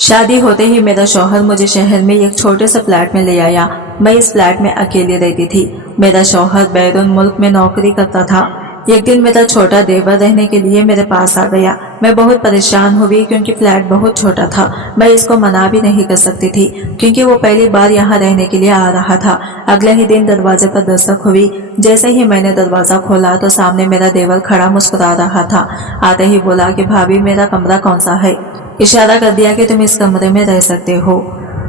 शादी होते ही मेरा शौहर मुझे शहर में एक छोटे से फ्लैट में ले आया। मैं इस फ्लैट में अकेली रहती थी। मेरा शौहर बैरून मुल्क में नौकरी करता था। एक दिन मेरा छोटा देवर रहने के लिए मेरे पास आ गया। मैं बहुत परेशान हुई क्योंकि फ्लैट बहुत छोटा था। मैं इसको मना भी नहीं कर सकती थी क्योंकि वो पहली बार यहाँ रहने के लिए आ रहा था। अगले ही दिन दरवाजे पर दस्तक हुई। जैसे ही मैंने दरवाजा खोला तो सामने मेरा देवर खड़ा मुस्कुरा रहा था। आते ही बोला कि भाभी, मेरा कमरा कौन सा है। इशारा कर दिया कि तुम इस कमरे में रह सकते हो।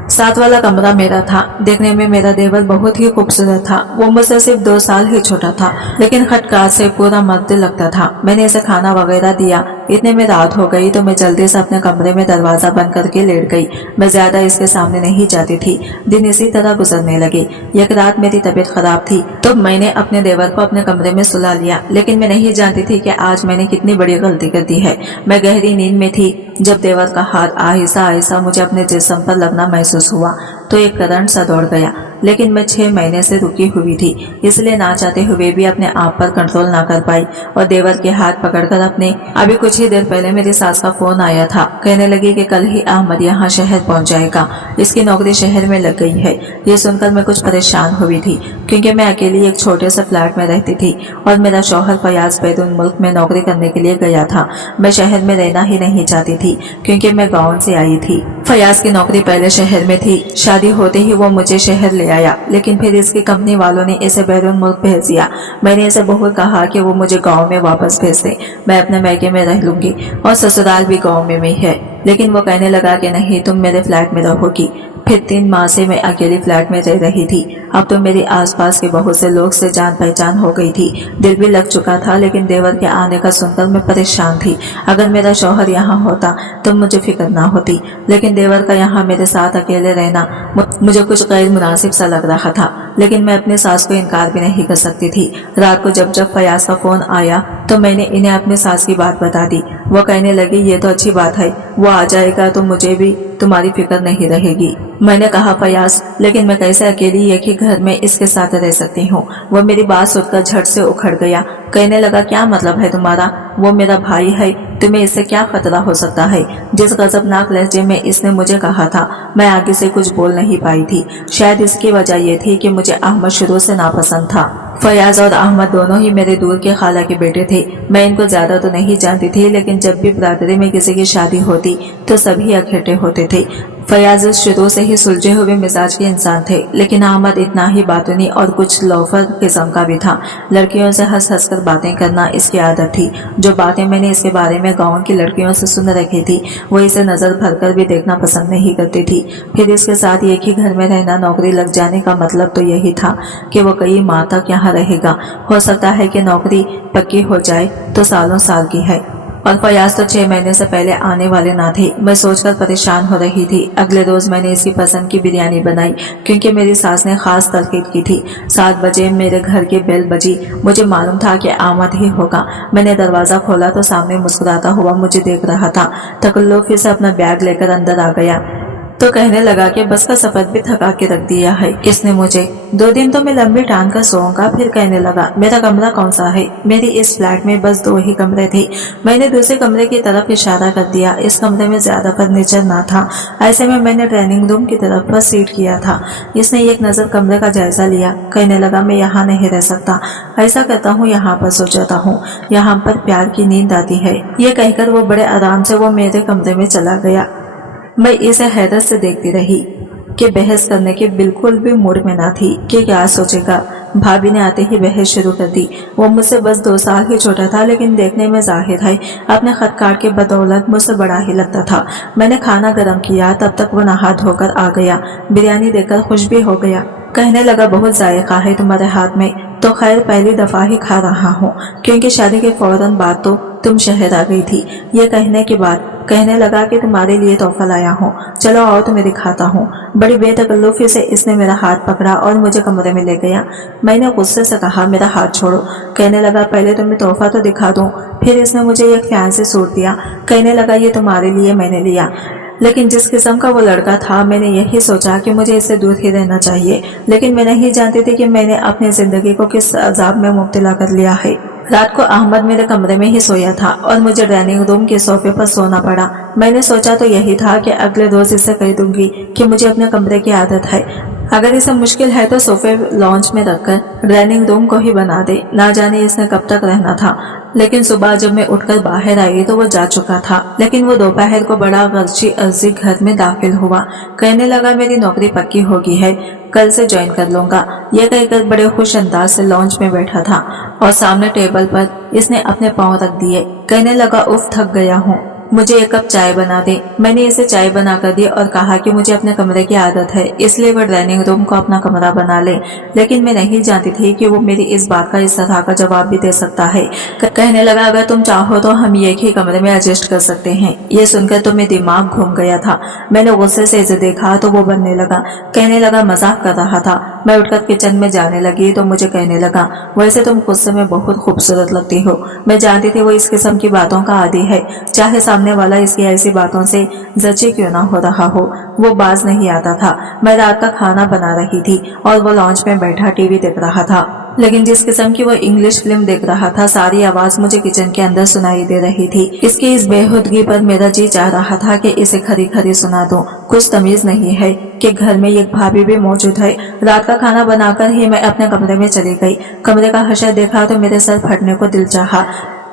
साथ वाला कमरा मेरा था। देखने में मेरा देवर बहुत ही खूबसूरत था। वो मुझसे सिर्फ 2 साल ही छोटा था, लेकिन खटकार से पूरा मर्द लगता था। मैंने इसे खाना वगैरह दिया। इतने में रात हो गई तो मैं जल्दी से अपने कमरे में दरवाजा बंद करके लेट गई। मैं ज्यादा इसके सामने नहीं जाती थी। दिन इसी तरह गुजरने लगे। एक रात मेरी तबीयत खराब थी तो मैंने अपने देवर को अपने कमरे में सुला लिया, लेकिन मैं नहीं जानती थी कि आज मैंने कितनी बड़ी गलती कर दी है। मैं गहरी नींद में थी जब देवर का हाथ आहिस्ता आहिस्ता मुझे अपने जिस्म पर लगना महसूस हुआ तो एक करंट सा दौड़ गया। लेकिन मैं 6 महीने से रुकी हुई थी, इसलिए ना चाहते हुए भी अपने आप पर कंट्रोल ना कर पाई और देवर के हाथ पकड़कर अपने अभी कुछ ही देर पहले मेरी सास का फोन आया था। कहने लगी कि कल ही अहमद यहाँ शहर पहुँच जाएगा, इसकी नौकरी शहर में लग गई है। ये सुनकर मैं कुछ परेशान हुई थी क्योंकि मैं अकेली एक छोटे से फ्लैट में रहती थी और मेरा शौहर फयाज बैरून मुल्क में नौकरी करने के लिए गया था। मैं शहर में रहना ही नहीं चाहती थी क्योंकि मैं गाँव से आई थी। फयाज की नौकरी पहले शहर में थी। शादी होते ही वो मुझे शहर ले आया, लेकिन फिर इसकी कंपनी वालों ने इसे बैरून मुल्क भेज दिया। मैंने इसे बहुत कहा कि वो मुझे गांव में वापस भेज दे, मैं अपने मैके में रह लूंगी और ससुराल भी गांव में है। लेकिन वो कहने लगा कि नहीं, तुम मेरे फ्लैट में रहोगी। फिर 3 माह से मैं अकेली फ्लैट में रह रही थी। अब तो मेरी आसपास के बहुत से लोग से जान पहचान हो गई थी। दिल भी लग चुका था, लेकिन देवर के आने का सुनकर मैं परेशान थी। अगर मेरा शौहर यहाँ होता तो मुझे फिक्र ना होती, लेकिन देवर का यहाँ मेरे साथ अकेले रहना मुझे कुछ गैर मुनासिब सा लग रहा था। लेकिन मैं अपनी सास को इनकार भी नहीं कर सकती थी। रात को जब फयाज का फोन आया तो मैंने इन्हें अपनी सास की बात बता दी। वो कहने लगी, ये तो अच्छी बात है, वो आ जाएगा तो मुझे भी तुम्हारी फिक्र नहीं रहेगी। मैंने कहा, फयाज, लेकिन मैं कैसे अकेली एक ही घर में इसके साथ रह सकती हूँ। वो मेरी बात सुनकर झट से उखड़ गया। कहने लगा, क्या मतलब है तुम्हारा? वो मेरा भाई है, तुम्हें इससे क्या खतरा हो सकता है? जिस गजबनाक लहजे में इसने मुझे कहा था, मैं आगे से कुछ बोल नहीं पाई थी। शायद इसकी वजह यह थी कि मुझे अहमद शुरू से नापसंद था। फयाज और अहमद दोनों ही मेरे दूर के खाला के बेटे थे। मैं इनको ज्यादा तो नहीं जानती थी, लेकिन जब भी बरादरी में किसी की शादी होती तो सभी इकट्ठे होते थे। फयाज शुरू से ही सुलझे हुए मिजाज के इंसान थे, लेकिन अहमद इतना ही बातूनी और कुछ लोफर किस्म का भी था। लड़कियों से हंस हंस कर बातें करना इसकी आदत थी। जो बातें मैंने इसके बारे में गाँव की लड़कियों से सुन रखी थी, वो इसे नजर भर कर भी देखना पसंद नहीं करती थी। फिर इसके साथ एक ही घर में रहना, नौकरी लग जाने का मतलब तो यही था कि वो कई माह तक यहाँ रहेगा। हो सकता है कि नौकरी पक्की हो जाए तो सालों साल की है, और फयाज तो 6 महीने से पहले आने वाले ना थे। मैं सोचकर परेशान हो रही थी। अगले रोज मैंने इसकी पसंद की बिरयानी बनाई क्योंकि मेरी सास ने खास तरकीब की थी। 7 बजे मेरे घर की बेल बजी। मुझे मालूम था कि आमद ही होगा। मैंने दरवाजा खोला तो सामने मुस्कुराता हुआ मुझे देख रहा था। तकल्लुफ़ से अपना बैग लेकर अंदर आ गया तो कहने लगा कि बस का सफर भी थका के रख दिया है इसने मुझे। 2 दिन तो मैं लंबी टांग कर सोऊंगा। फिर कहने लगा, मेरा कमरा कौन सा है? मेरी इस फ्लैट में बस 2 ही कमरे थे। मैंने दूसरे कमरे की तरफ इशारा कर दिया। इस कमरे में ज्यादा फर्नीचर ना था। ऐसे में मैंने डाइनिंग रूम की तरफ पर सीट किया था। इसने एक नजर कमरे का जायजा लिया। कहने लगा, मैं यहाँ नहीं रह सकता। ऐसा करता हूँ, यहाँ पर सो जाता हूँ, यहाँ पर प्यार की नींद आती है। ये कहकर वो बड़े आराम से वो मेरे कमरे में चला गया। मैं इसे हैरत से देखती रही कि बहस करने के बिल्कुल भी मूड में ना थी कि क्या सोचेगा। भाभी ने आते ही बहस शुरू कर दी। वो मुझसे बस 2 साल ही छोटा था, लेकिन देखने में जाहिर है अपने खतकार के बदौलत मुझसे बड़ा ही लगता था। मैंने खाना गर्म किया, तब तक वो नहा धोकर आ गया। बिरयानी देखकर खुश भी हो गया। कहने लगा, बहुत जायका है तुम्हारे हाथ में। तो खैर, पहली दफा ही खा रहा हूँ क्योंकि शादी के फौरन बाद तो तुम शहर आ गई थी। ये कहने के बाद कहने लगा कि तुम्हारे लिए तोहफा लाया हूँ, चलो आओ तुम्हें दिखाता हूँ। बड़ी बेतकल्लुफी से इसने मेरा हाथ पकड़ा और मुझे कमरे में ले गया। मैंने गुस्से से कहा, मेरा हाथ छोड़ो। कहने लगा, पहले तुम्हें तोहफा तो दिखा दूँ। फिर इसने मुझे एक फैंसी सूट दिया। कहने लगा, ये तुम्हारे लिए मैंने लिया। लेकिन जिस किस्म का वो लड़का था, मैंने यही सोचा कि मुझे इससे दूर ही रहना चाहिए। लेकिन मैं नहीं जानती थी कि मैंने अपनी जिंदगी को किस अजाब में मुब्तला कर लिया है। रात को अहमद मेरे कमरे में ही सोया था और मुझे डाइनिंग रूम के सोफे पर सोना पड़ा। मैंने सोचा तो यही था कि अगले रोज इससे कह दूंगी कि मुझे अपने कमरे की आदत है, अगर इसे मुश्किल है तो सोफे लॉन्च में रखकर डाइनिंग रूम को ही बना दे। ना जाने इसने कब तक रहना था। लेकिन सुबह जब मैं उठकर बाहर आई तो वो जा चुका था। लेकिन वो दोपहर को बड़ा गर्ची अर्जी घर में दाखिल हुआ। कहने लगा मेरी नौकरी पक्की हो गई है, कल से ज्वाइन कर लूंगा। ये कहकर बड़े खुश अंदाज से लॉन्च में बैठा था और सामने टेबल पर इसने अपने पांव रख दिए। कहने लगा उफ थक गया हूँ, मुझे एक कप चाय बना दे। मैंने इसे चाय बना कर दी और कहा कि मुझे अपने कमरे की आदत है, इसलिए वो डाइनिंग रूम को अपना कमरा बना ले। लेकिन मैं नहीं जानती थी कि वो मेरी इस बात का इस तरह का जवाब भी दे सकता है। कहने लगा अगर तुम चाहो तो हम एक ही कमरे में एडजस्ट कर सकते हैं। ये सुनकर तो मेरा दिमाग घूम गया था। मैंने गुस्से से इसे देखा तो वो बनने लगा। कहने लगा मजाक कर रहा था। मैं उठकर किचन में जाने लगी तो मुझे कहने लगा वैसे तुम गुस्से में बहुत खूबसूरत लगती हो। मैं जानती थी वो इस किस्म की बातों का आदी है, चाहे सामने वाला इसकी ऐसी बातों से जचे क्यों ना हो रहा हो। वो बाज नहीं आता था। मैं रात का खाना बना रही थी और वो लॉन्च में बैठा टीवी देख रहा था। लेकिन जिस किस्म की वो इंग्लिश फिल्म देख रहा था सारी आवाज मुझे किचन के अंदर सुनाई दे रही थी। इसकी इस बेहूदगी पर मेरा जी चाह रहा था कि इसे खरी खरी सुना दूं। कुछ तमीज नहीं है कि घर में एक भाभी भी मौजूद है। रात का खाना बनाकर ही मैं अपने कमरे में चली गई। कमरे का हशर देखा तो मेरे सर फटने को दिल चाहा।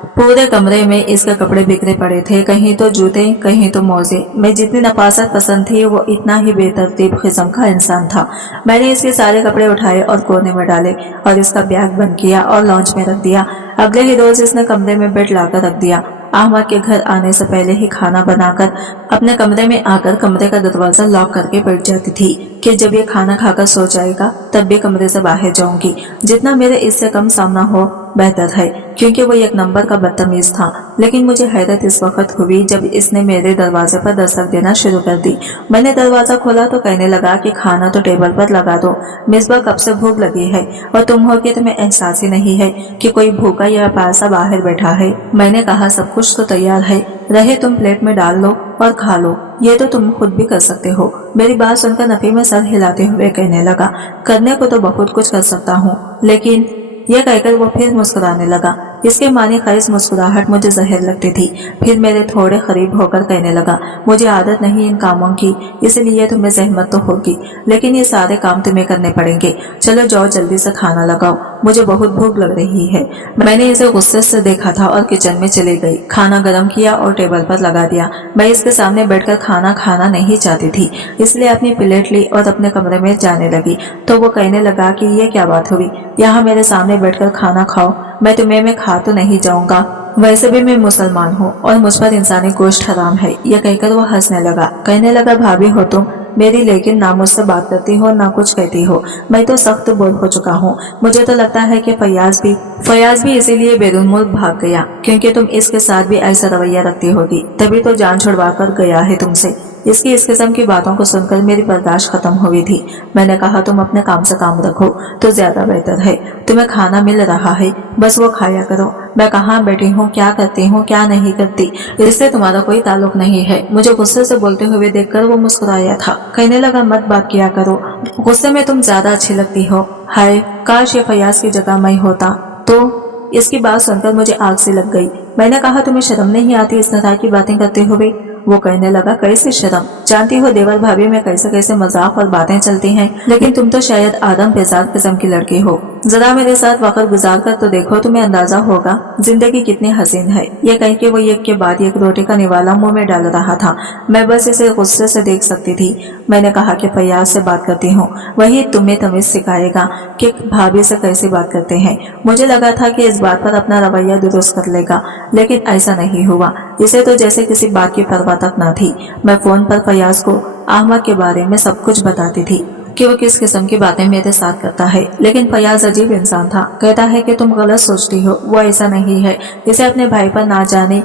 पूरे कमरे में इसके कपड़े बिखरे पड़े थे, कहीं तो जूते कहीं तो मोजे। मैं जितनी नफासत पसंद थी वो इतना ही बेतरतीब किस्म का इंसान था। मैंने इसके सारे कपड़े उठाए और कोने में डाले और इसका बैग बंद किया और लॉन्च में रख दिया। अगले ही रोज इसने कमरे में बेड लाकर रख दिया। अहमद के घर आने से पहले ही खाना बनाकर अपने कमरे में आकर कमरे का दरवाजा लॉक करके बैठ जाती थी कि जब ये खाना खाकर सो जाएगा तब भी कमरे से बाहर जाऊंगी। जितना मेरे इससे कम सामना हो बेहतर है, क्योंकि वो एक नंबर का बदतमीज था। लेकिन मुझे हैरत इस वक्त हुई जब इसने मेरे दरवाजे पर दस्तक देना शुरू कर दी। मैंने दरवाजा खोला तो कहने लगा कि खाना तो टेबल पर लगा दो, मिसबा कब से भूख लगी है और तुम हो कि तुम्हें एहसास ही नहीं है कि कोई भूखा या प्यासा बाहर बैठा है। मैंने कहा सब कुछ तो तैयार है, रहे तुम प्लेट में डाल लो और खा लो, ये तो तुम खुद भी कर सकते हो। मेरी बात सुनकर नफी में सर हिलाते हुए कहने लगा करने को तो बहुत कुछ कर सकता हूँ, लेकिन यह कहकर वो फिर मुस्कुराने लगा। इसके मानी खरीज मुस्कुराहट मुझे जहर लगती थी। फिर मेरे थोड़े करीब होकर कहने लगा मुझे आदत नहीं इन कामों की, इसलिए तुम्हें जहमत तो होगी, लेकिन ये सारे काम तुम्हें करने पड़ेंगे। चलो जाओ जल्दी से खाना लगाओ, मुझे बहुत भूख लग रही है। मैंने इसे गुस्से से देखा था और किचन में चली गई। खाना गर्म किया और टेबल पर लगा दिया। मैं इसके सामने बैठकर खाना खाना नहीं चाहती थी, इसलिए अपनी प्लेट ली और अपने कमरे में जाने लगी। तो वो कहने लगा कि ये क्या बात हुई, यहाँ मेरे सामने बैठकर खाना खाओ, मैं तुम्हें में खा तो नहीं जाऊंगा, वैसे भी मैं मुसलमान हूँ और मुझ पर इंसानी गोश्त हराम है। यह कहकर वो हंसने लगा। कहने लगा भाभी हो तुम मेरी, लेकिन ना मुझसे बात करती हो ना कुछ कहती हो। मैं तो सख्त बोल हो चुका हूँ। मुझे तो लगता है कि फयाज भी इसीलिए बैरून मुल्क भाग गया क्योंकि तुम इसके साथ भी ऐसा रवैया रखती होगी, तभी तो जान छुड़वा कर गया है तुमसे। इसकी इस किस्म की बातों को सुनकर मेरी बर्दाश्त खत्म हुई थी। मैंने कहा तुम अपने काम से काम रखो तो ज्यादा बेहतर है। तुम्हें खाना मिल रहा है, बस वो खाया करो। मैं कहाँ बैठी हूँ, क्या करती हूँ, क्या नहीं करती, इससे तुम्हारा कोई ताल्लुक नहीं है। मुझे गुस्से से बोलते हुए देखकर वो मुस्कुराया था। कहने लगा मत बात किया करो, गुस्से में तुम ज्यादा अच्छी लगती हो। हाय काश ये फयाज की जगह मैं होता तो। इसकी बात सुनकर मुझे आग सी लग गई। मैंने कहा तुम्हें शर्म नहीं आती इस तरह की बातें करते हुए। वो कहने लगा कैसे शर्म, जानती हो देवर भाभी में कैसे कैसे मजाक और बातें चलती हैं, लेकिन तुम तो शायद आदम बेजाद किस्म की लड़की हो। जरा मेरे साथ वक्त गुजार कर तो देखो, तुम्हें अंदाजा होगा जिंदगी कितनी हसीन है। ये कह के वो एक के बाद एक रोटी का निवाला मुंह में डाल रहा था। मैं बस इसे गुस्से से देख सकती थी। मैंने कहा कि फयाज से बात करती हूँ, वही तुम्हें तमीज सिखाएगा कि भाभी से कैसे बात करते हैं। मुझे लगा था कि इस बात पर अपना रवैया दुरुस्त कर लेगा, लेकिन ऐसा नहीं हुआ। इसे तो जैसे किसी बात की परवाह तक न थी। मैं फोन पर फयाज को अहमद के बारे में सब कुछ बताती थी कि वो किस किस्म की बातें मेरे साथ करता है, लेकिन फयाज अजीब इंसान था। कहता है कि तुम गलत सोचती हो, वो ऐसा नहीं है। इसे अपने भाई पर ना जाने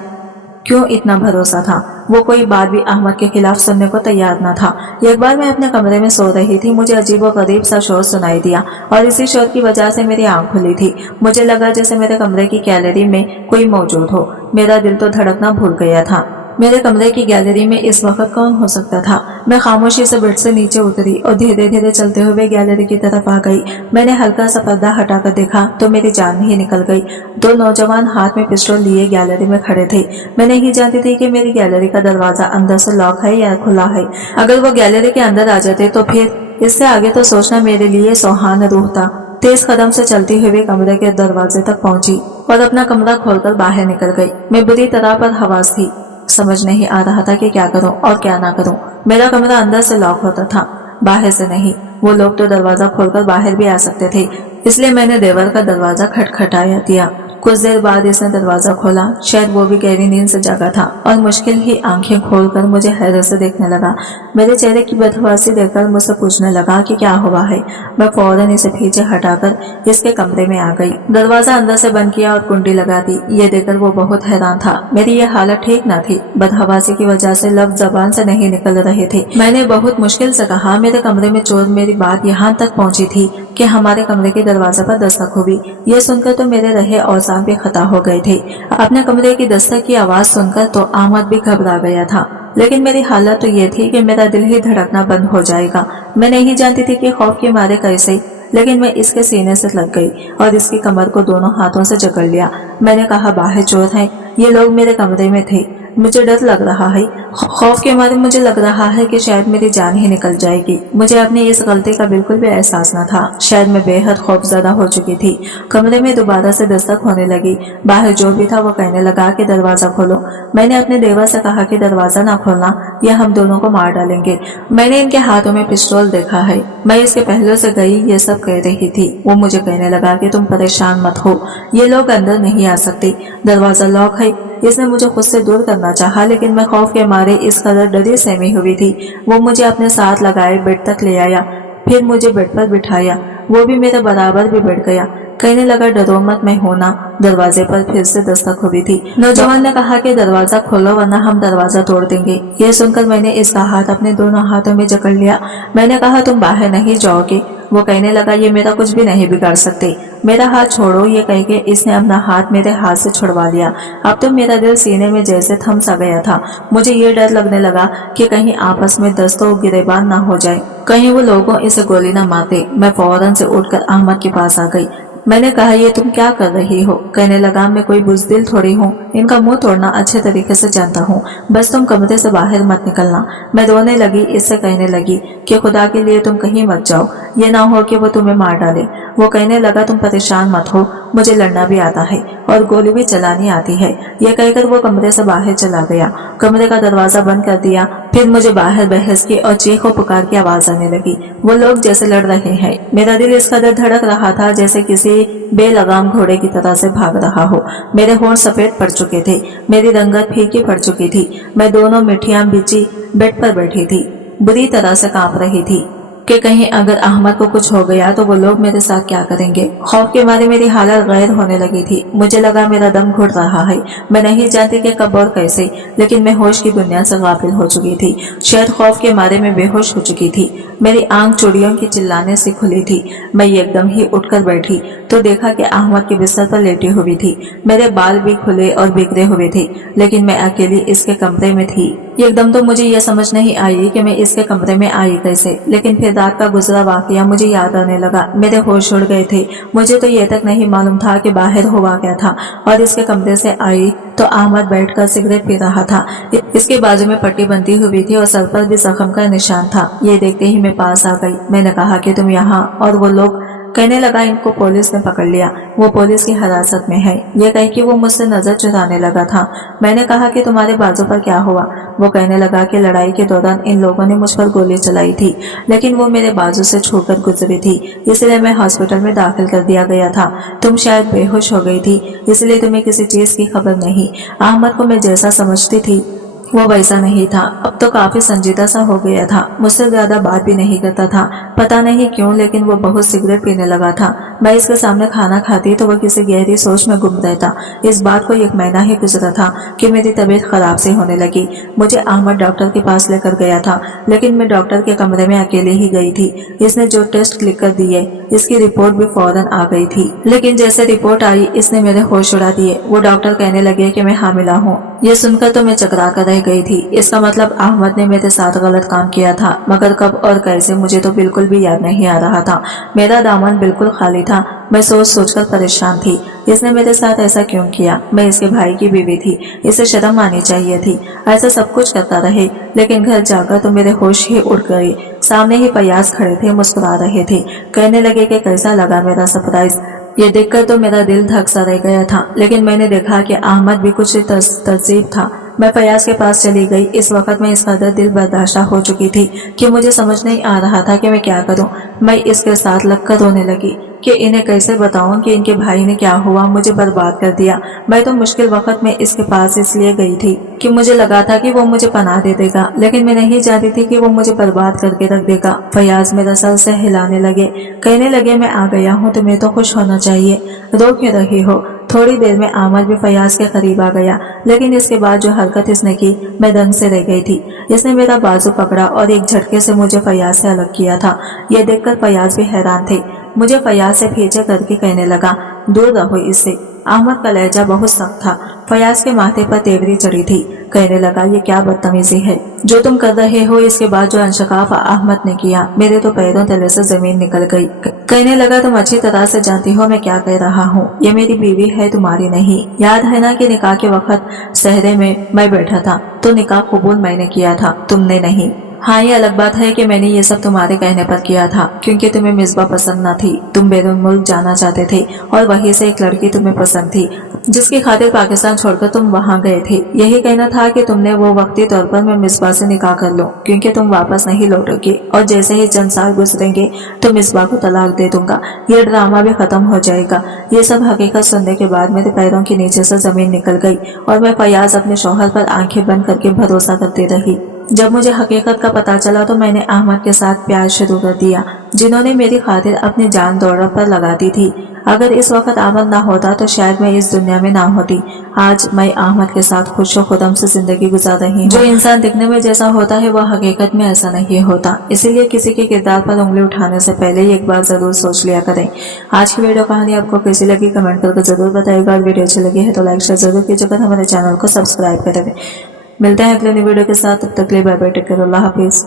क्यों इतना भरोसा था। वो कोई बात भी अहमद के खिलाफ सुनने को तैयार न था। एक बार मैं अपने कमरे में सो रही थी, मुझे अजीबोगरीब सा शोर सुनाई दिया और इसी शोर की वजह से मेरी आंख खुली थी। मुझे लगा जैसे मेरे कमरे की गैलरी में कोई मौजूद हो। मेरा दिल तो धड़कना भूल गया था। मेरे कमरे की गैलरी में इस वक्त कौन हो सकता था। मैं खामोशी से बेड से नीचे उतरी और धीरे धीरे चलते हुए गैलरी की तरफ आ गई। मैंने हल्का सा पर्दा हटाकर देखा तो मेरी जान ही निकल गई। दो नौजवान हाथ में पिस्टल लिए गैलरी में खड़े थे। मैं नहीं जानती थी कि मेरी गैलरी का दरवाजा अंदर से लॉक है या खुला है। अगर वो गैलरी के अंदर आ जाते तो फिर इससे आगे तो सोचना मेरे लिए सुहाना रूह था। तेज कदम से चलती हुए कमरे के दरवाजे तक पहुंची और अपना कमरा खोलकर बाहर निकल गई। मैं बुरी तरह पर हवास थी। समझ नहीं आ रहा था कि क्या करूं और क्या ना करूं। मेरा कमरा अंदर से लॉक होता था, बाहर से नहीं। वो लोग तो दरवाजा खोलकर बाहर भी आ सकते थे, इसलिए मैंने देवर का दरवाजा खटखटाया दिया। कुछ देर बाद इसने दरवाजा खोला। शायद वो भी गहरी नींद से जागा था और मुश्किल ही आंखें खोलकर मुझे हैरत से देखने लगा। मेरे चेहरे की बदहवासी देखकर मुझसे पूछने लगा कि क्या हुआ है। मैं फौरन इसे पीछे हटाकर इसके कमरे में आ गई। दरवाजा अंदर से बंद किया और कुंडी लगा दी। ये देखकर वो बहुत हैरान था। मेरी ये हालत ठीक न थी। बदहवासी की वजह से लफ्ज जबान से नहीं निकल रहे थे। मैंने बहुत मुश्किल से कहा, मेरे कमरे में चोर। मेरी बात यहाँ तक पहुँची थी कि हमारे कमरे के दरवाजे पर दस्तक हुई। यह सुनकर तो मेरे रहे औजार भी खता हो गए थे। अपने कमरे की दस्तक की आवाज सुनकर तो अहमद भी घबरा गया था, लेकिन मेरी हालत तो ये थी कि मेरा दिल ही धड़कना बंद हो जाएगा। मैं नहीं जानती थी कि खौफ के मारे कैसे, लेकिन मैं इसके सीने से लग गई और इसकी कमर को दोनों हाथों से जकड़ लिया। मैंने कहा, बाहर चोर हैं। ये लोग मेरे कमरे में थे। मुझे डर लग रहा है। खौफ के मारे मुझे लग रहा है कि शायद मेरी जान ही निकल जाएगी। मुझे अपनी इस गलती का बिल्कुल भी एहसास न था। शायद मैं बेहद खौफजदा हो चुकी थी। कमरे में दोबारा से दस्तक होने लगी। बाहर जो भी था वो कहने लगा कि दरवाजा खोलो। मैंने अपने देवर से कहा कि दरवाजा ना खोलना या हम दोनों को मार डालेंगे। मैंने इनके हाथों में पिस्तौल देखा है। मैं इसके पहलू से गई ये सब कह रही थी। वो मुझे कहने लगा कि तुम परेशान मत हो, ये लोग अंदर नहीं आ सकते, दरवाजा लॉक है। इसने मुझे खुद से दूर करना चाहा, लेकिन मैं खौफ के मारे इस कदर डरी सहमी हुई थी। वो मुझे अपने साथ लगाए बेड तक ले आया, फिर मुझे बेड पर बिठाया। वो भी मेरे बराबर भी बैठ गया। कहने लगा, डरो मत, मैं हूं ना। दरवाजे पर फिर से दस्तक हुई थी। नौजवान ने कहा कि दरवाजा खोलो वरना हम दरवाजा तोड़ देंगे। यह सुनकर मैंने इसका हाथ अपने दोनों हाथों में जकड़ लिया। मैंने कहा, तुम बाहर नहीं जाओगे। वो कहने लगा, ये मेरा कुछ भी नहीं बिगाड़ सकते। मेरा हाथ छोड़ो, ये कह के इसने अपना हाथ मेरे हाथ से छुड़वा लिया। अब तो मेरा दिल सीने में जैसे थम सा गया था। मुझे ये डर लगने लगा कि कहीं आपस में दस्तों गिरेबान ना हो जाए, कहीं वो लोगों इसे गोली ना मारते। मैं फौरन से उठकर अहमद के पास आ गई। मैंने कहा, ये तुम क्या कर रही हो? कहने लगा, मैं कोई बुज़दिल थोड़ी हूँ, इनका मुंह तोड़ना अच्छे तरीके से जानता हूँ, बस तुम कमरे से बाहर मत निकलना। मैं रोने लगी। इससे कहने लगी कि खुदा के लिए तुम कहीं मत जाओ, ये ना हो कि वो तुम्हें मार डाले। वो कहने लगा, तुम परेशान मत हो, मुझे लड़ना भी आता है और गोली भी चलानी आती है। यह कहकर वो कमरे से बाहर चला गया। कमरे का दरवाजा बंद कर दिया। फिर मुझे बाहर बहस की और चीखों पुकार की आवाज आने लगी। वो लोग जैसे लड़ रहे हैं। मेरा दिल इस कदर धड़क रहा था जैसे किसी बेलगाम घोड़े की तरह से भाग रहा हो। मेरे होंठ सफेद पड़ चुके थे, मेरी रंगत फीकी पड़ चुकी थी। मैं दोनों मिठियां बिची बेड पर बैठी थी, बुरी तरह से कांप रही थी कि कहीं अगर अहमद को कुछ हो गया तो वो लोग मेरे साथ क्या करेंगे। खौफ के मारे मेरी हालत गैर होने लगी थी। मुझे लगा मेरा दम घुट रहा है। मैं नहीं जानती कि कब और कैसे, लेकिन मैं होश की दुनिया से गाफिल हो चुकी थी। शायद खौफ के मारे मैं बेहोश हो चुकी थी। मेरी आंख चूड़ियों की चिल्लाने से खुली थी। मैं एकदम ही उठकर बैठी तो देखा कि अहमद के बिस्तर पर लेटी हुई थी। मेरे बाल भी खुले और बिखरे हुए थे, लेकिन मैं अकेली इसके कमरे में थी। एकदम तो मुझे यह समझ नहीं आई कि मैं इसके कमरे में आई कैसे, लेकिन फिर रात का गुजरा वाकया मुझे याद आने लगा। मेरे होश उड़ गए थे। मुझे तो ये तक नहीं मालूम था कि बाहर हुआ क्या था, और इसके कमरे से आई तो अहमद बैठकर सिगरेट पी रहा था। इसके बाजू में पट्टी बंधी हुई थी और सर पर भी जख्म का निशान था। ये देखते ही मैं पास आ गई। मैंने कहा कि तुम यहाँ, और वो लोग कहने लगा, इनको पुलिस ने पकड़ लिया, वो पुलिस की हिरासत में है। ये कह के वो मुझसे नजर चुराने लगा था। मैंने कहा कि तुम्हारे बाजू पर क्या हुआ? वो कहने लगा कि लड़ाई के दौरान इन लोगों ने मुझ पर गोली चलाई थी, लेकिन वो मेरे बाजू से छूकर गुजरी थी, इसलिए मैं हॉस्पिटल में दाखिल कर दिया गया था। तुम शायद बेहोश हो गई थी, इसलिए तुम्हें किसी चीज की खबर नहीं। अहमद को मैं जैसा समझती थी वो वैसा नहीं था। अब तो काफी संजीदा सा हो गया था। मुझसे ज्यादा बात भी नहीं करता था, पता नहीं क्यों, लेकिन वो बहुत सिगरेट पीने लगा था। मैं इसके सामने खाना खाती तो वो किसी गहरी सोच में गुम रहता। इस बात को 1 महीना ही गुजरा था कि मेरी तबीयत खराब सी होने लगी। मुझे अहमद डॉक्टर के पास लेकर गया था, लेकिन मैं डॉक्टर के कमरे में अकेले ही गई थी। इसने जो टेस्ट लिख कर दिए, इसकी रिपोर्ट भी फौरन आ गई थी, लेकिन जैसे रिपोर्ट आई इसने मेरे होश उड़ा दिए। वो डॉक्टर कहने लगे कि मैं हामिला हूँ। ये सुनकर तो मैं चकरा कर रह गई थी। इसका मतलब अहमद ने मेरे साथ गलत काम किया था, मगर कब और कैसे मुझे तो बिल्कुल भी याद नहीं आ रहा था। मेरा दामन बिल्कुल खाली था। मैं सोच सोचकर परेशान थी। इसने मेरे साथ ऐसा क्यों किया? मैं इसके भाई की बीवी थी, इसे शर्म आनी चाहिए थी। ऐसा सब कुछ करता रहे, लेकिन घर जाकर तो मेरे होश ही उड़ गए। सामने ही फयाज खड़े थे, मुस्कुरा रहे थे। कहने लगे कि कैसा लगा मेरा सरप्राइज। ये देखकर तो मेरा दिल धक सा रह गया था, लेकिन मैंने देखा कि अहमद भी कुछ तरजीब था। मैं फयाज के पास चली गई। इस वक्त मैं इस कदर दिल बर्दाश्त हो चुकी थी कि मुझे समझ नहीं आ रहा था कि मैं क्या करूं। मैं इसके साथ लगकर रोने लगी कि इन्हें कैसे बताऊं कि इनके भाई ने क्या हुआ, मुझे बर्बाद कर दिया। मैं तो मुश्किल वक्त में इसके पास इसलिए गई थी कि मुझे लगा था कि वो मुझे पनाह दे देगा, लेकिन मैं नहीं जानती थी कि वो मुझे बर्बाद करके रख देगा। फयाज मेरा सर से हिलाने लगे, कहने लगे मैं आ गया हूँ, तुम्हें तो खुश होना चाहिए, रो क्यों रही हो? थोड़ी देर में अहमद भी फयाज के करीब आ गया, लेकिन इसके बाद जो हरकत इसने की, मैं दंग से रह गई थी। इसने मेरा बाजू पकड़ा और एक झटके से मुझे फयाज से अलग किया था। यह देखकर फयाज भी हैरान थे। मुझे फयाज से पीछे करके कहने लगा, दूर रहो इससे। अहमद का लहजा बहुत सख्त था। फयाज के माथे पर तेवरी चढ़ी थी। कहने लगा, ये क्या बदतमीजी है जो तुम कर रहे हो? इसके बाद जो अंशकाफ अहमद ने किया, मेरे तो पैरों तले से जमीन निकल गई। कहने लगा, तुम अच्छी तरह से जानती हो मैं क्या कह रहा हूँ। ये मेरी बीवी है, तुम्हारी नहीं। याद है ना कि निकाह के वक्त सहरे में मैं बैठा था, तो निकाह कबूल मैंने किया था, तुमने नहीं। हाँ, ये अलग बात है कि मैंने ये सब तुम्हारे कहने पर किया था, क्योंकि तुम्हें मिसबा पसंद न थी। तुम बैरून मुल्क जाना चाहते थे और वहीं से एक लड़की तुम्हें पसंद थी, जिसकी खातिर पाकिस्तान छोड़कर तुम वहाँ गए थे। यही कहना था कि तुमने वो वक्ती तौर पर मैं मिसबा से निकाह कर लूं, क्योंकि तुम वापस नहीं लौटोगे और जैसे ही चंद साल गुजरेंगे तो मिसबा को तलाक दे दूंगा। ये ड्रामा भी खत्म हो जाएगा। ये सब हकीकत सुनने के बाद मेरे पैरों के नीचे से जमीन निकल गई और मैं फयाज अपने शौहर पर आंखें बंद करके भरोसा करती रही। जब मुझे हकीकत का पता चला तो मैंने अहमद के साथ प्यार शुरू कर दिया, जिन्होंने मेरी खातिर अपनी जान दौड़ पर लगा दी थी। अगर इस वक्त अहमद ना होता तो शायद मैं इस दुनिया में ना होती। आज मैं अहमद के साथ खुश खुदम से जिंदगी गुजार रही हूँ। जो इंसान दिखने में जैसा होता है वह हकीकत में ऐसा नहीं होता, इसीलिए किसी के किरदार पर उंगली उठाने से पहले ही एक बार जरूर सोच लिया करें। आज की वीडियो कहानी आपको कैसी लगी कमेंट करके जरूर बताइएगा, और वीडियो अच्छी लगी है तो लाइक शेयर जरूर कीजिएगा, हमारे चैनल को सब्सक्राइब करें। मिलते हैं अगले वीडियो के साथ, तब तक के लिए बाय बाय, टेक केयर, अल्लाह हाफिज।